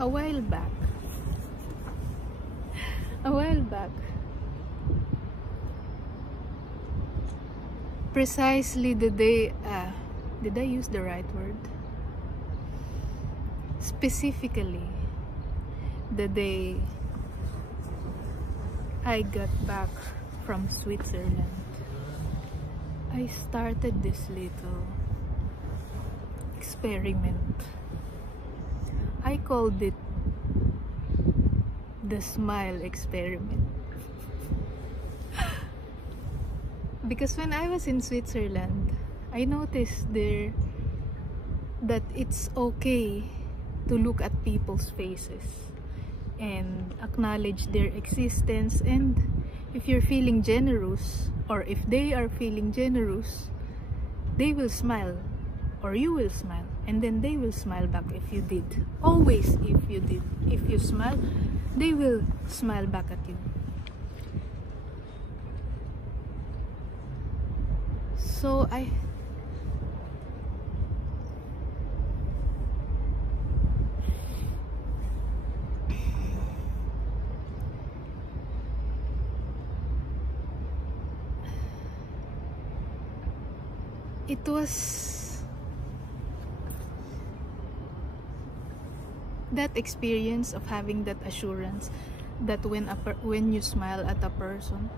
a while back, a while back, precisely the day, did I use the right word? Specifically, the day I got back from Switzerland, I started this little experiment. I called it the smile experiment. Because when I was in Switzerland, I noticed there that it's okay to look at people's faces and acknowledge their existence, and if you're feeling generous, or if they are feeling generous, they will smile, or you will smile, and then they will smile back if you did. Always if you did. If you smile, they will smile back at you. So it was that experience of having that assurance that when you smile at a person,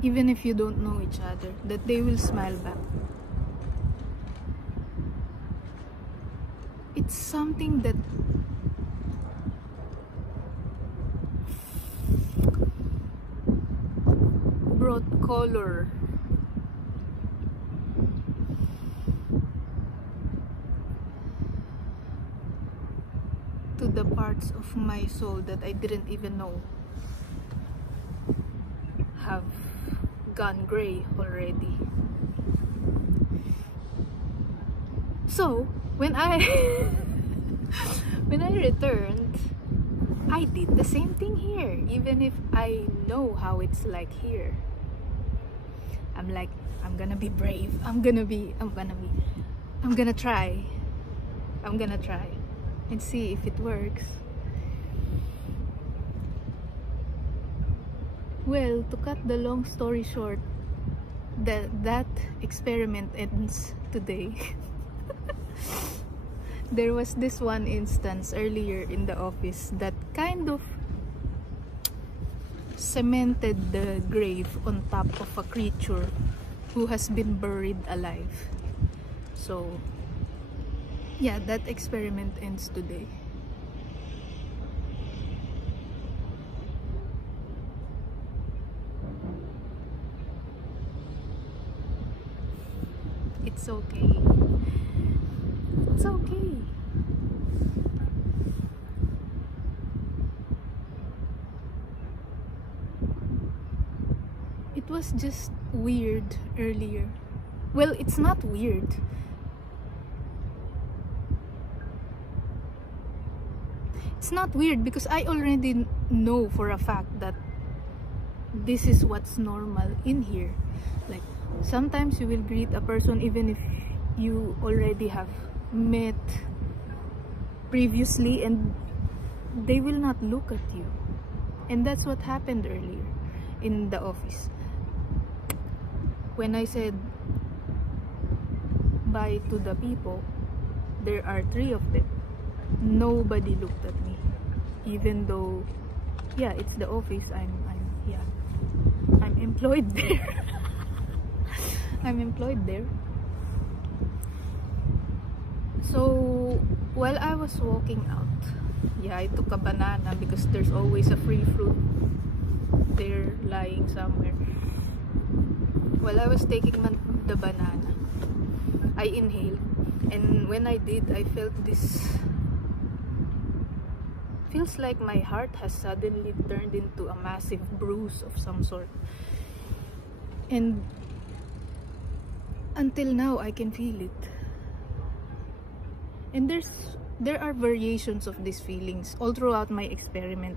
even if you don't know each other, that they will smile back. It's something that brought color to the parts of my soul that I didn't even know have gone gray already. So when I returned, I did the same thing here, even if I know how it's like here. I'm like, I'm gonna be brave. I'm gonna try and see if it works. Well, to cut the long story short, that experiment ends today. There was this one instance earlier in the office that kind of cemented the grave on top of a creature who has been buried alive. So yeah, that experiment ends today. It's okay. It's okay. It was just weird earlier. Well, it's not weird. It's not weird because I already know for a fact that this is what's normal in here. Like, sometimes you will greet a person even if you already have met previously and they will not look at you. And that's what happened earlier in the office. When I said bye to the people, there are 3 of them. Nobody looked at me, even though, yeah, it's the office. I'm employed there. I'm employed there. So while I was walking out, yeah, I took a banana because there's always a free fruit there lying somewhere. While I was taking the banana, I inhaled, and when I did, I felt this. Feels like my heart has suddenly turned into a massive bruise of some sort. And until now, I can feel it. And there are variations of these feelings all throughout my experiment.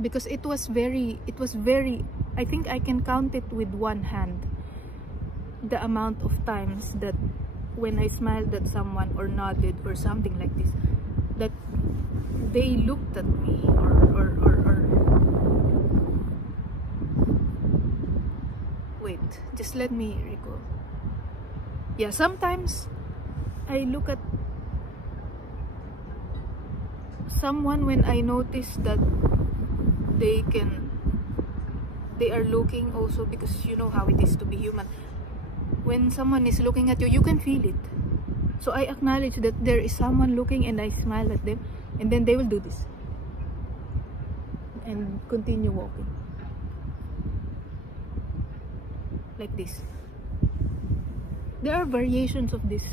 Because it was very, I think I can count it with one hand. The amount of times that when I smiled at someone or nodded or something like this, that they looked at me, or wait, just let me recall. Yeah, sometimes I look at someone when I notice that they are looking also, because you know how it is to be human. When someone is looking at you, you can feel it. So I acknowledge that there is someone looking, and I smile at them, and then they will do this and continue walking like this. There are variations of this,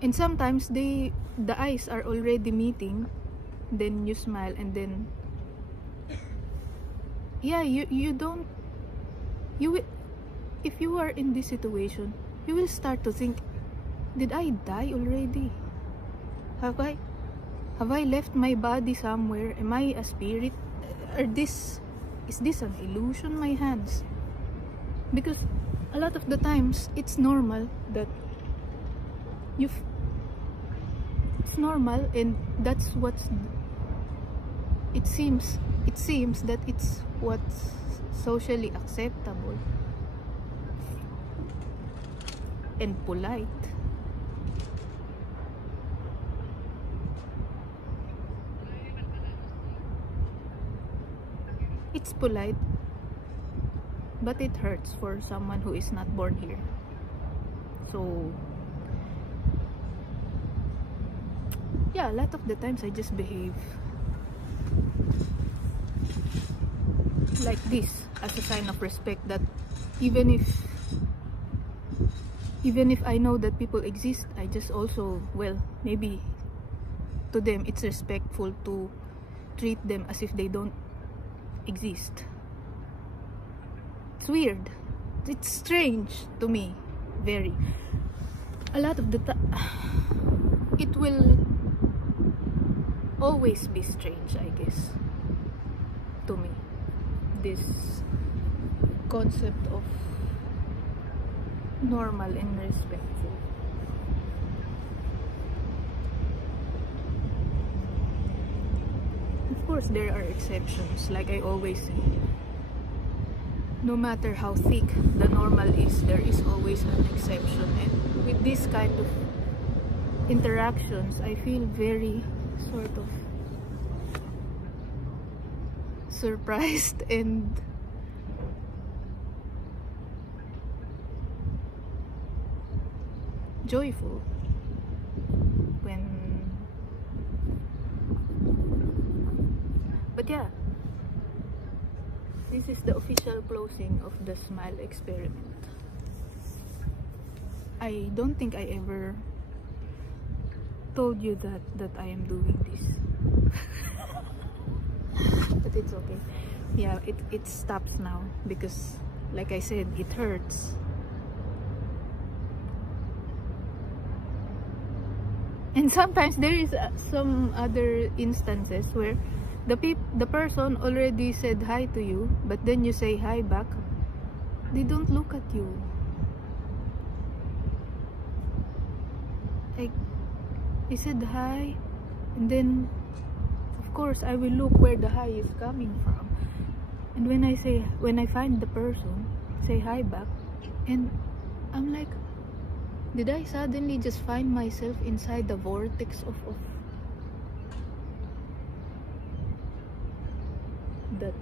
and sometimes the eyes are already meeting, then you smile, and then yeah, you don't, you will, if you are in this situation, you will start to think, did I die already? Have I left my body somewhere? Am I a spirit? Or is this an illusion, my hands? Because a lot of the times it's normal that it's normal, and that's what's, it seems that it's what's socially acceptable and polite. It's polite, but it hurts for someone who is not born here. So yeah, a lot of the times I just behave like this as a sign of respect, that even if I know that people exist, I just also, well, maybe to them it's respectful to treat them as if they don't exist. It's weird. It's strange to me. Very. A lot of the time, it will always be strange, I guess, to me, this concept of normal and respectful. Of course, there are exceptions. Like I always say, no matter how thick the normal is, there is always an exception. And with this kind of interactions, I feel very sort of surprised and joyful when, but yeah, this is the official closing of the smile experiment. I don't think I ever told you that I am doing this. But it's okay. Yeah, it stops now because, like I said, it hurts. And sometimes there is some other instances where the person already said hi to you, but then you say hi back. They don't look at you. Like, they said hi, and then of course I will look where the hi is coming from. And when I find the person, say hi back, and I'm like, did I suddenly just find myself inside the vortex of that?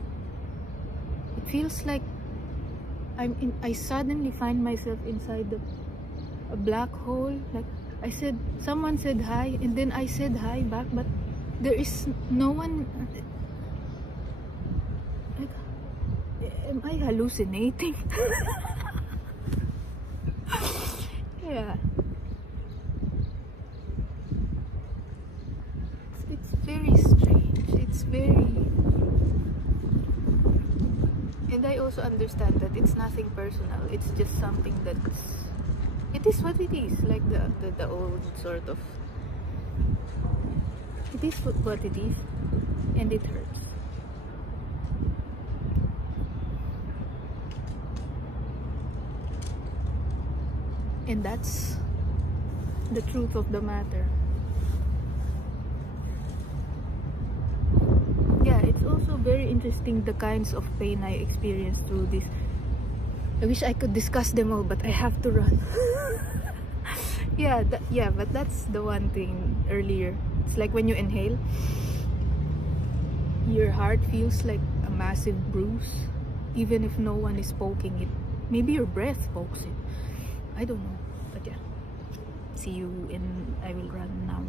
It feels like I suddenly find myself inside a black hole. Like someone said hi, and then I said hi back, but there is no one. Like, am I hallucinating? Yeah, it's very strange. It's very, and I also understand that it's nothing personal. It's just something it is what it is. Like the old sort of, it is what it is, and it hurts. And that's the truth of the matter. very interesting the kinds of pain I experienced through this. I wish I could discuss them all, but I have to run. Yeah, but that's the one thing earlier. It's like when you inhale, your heart feels like a massive bruise, even if no one is poking it. Maybe your breath pokes it. I don't know. But yeah. See you in... I will run now.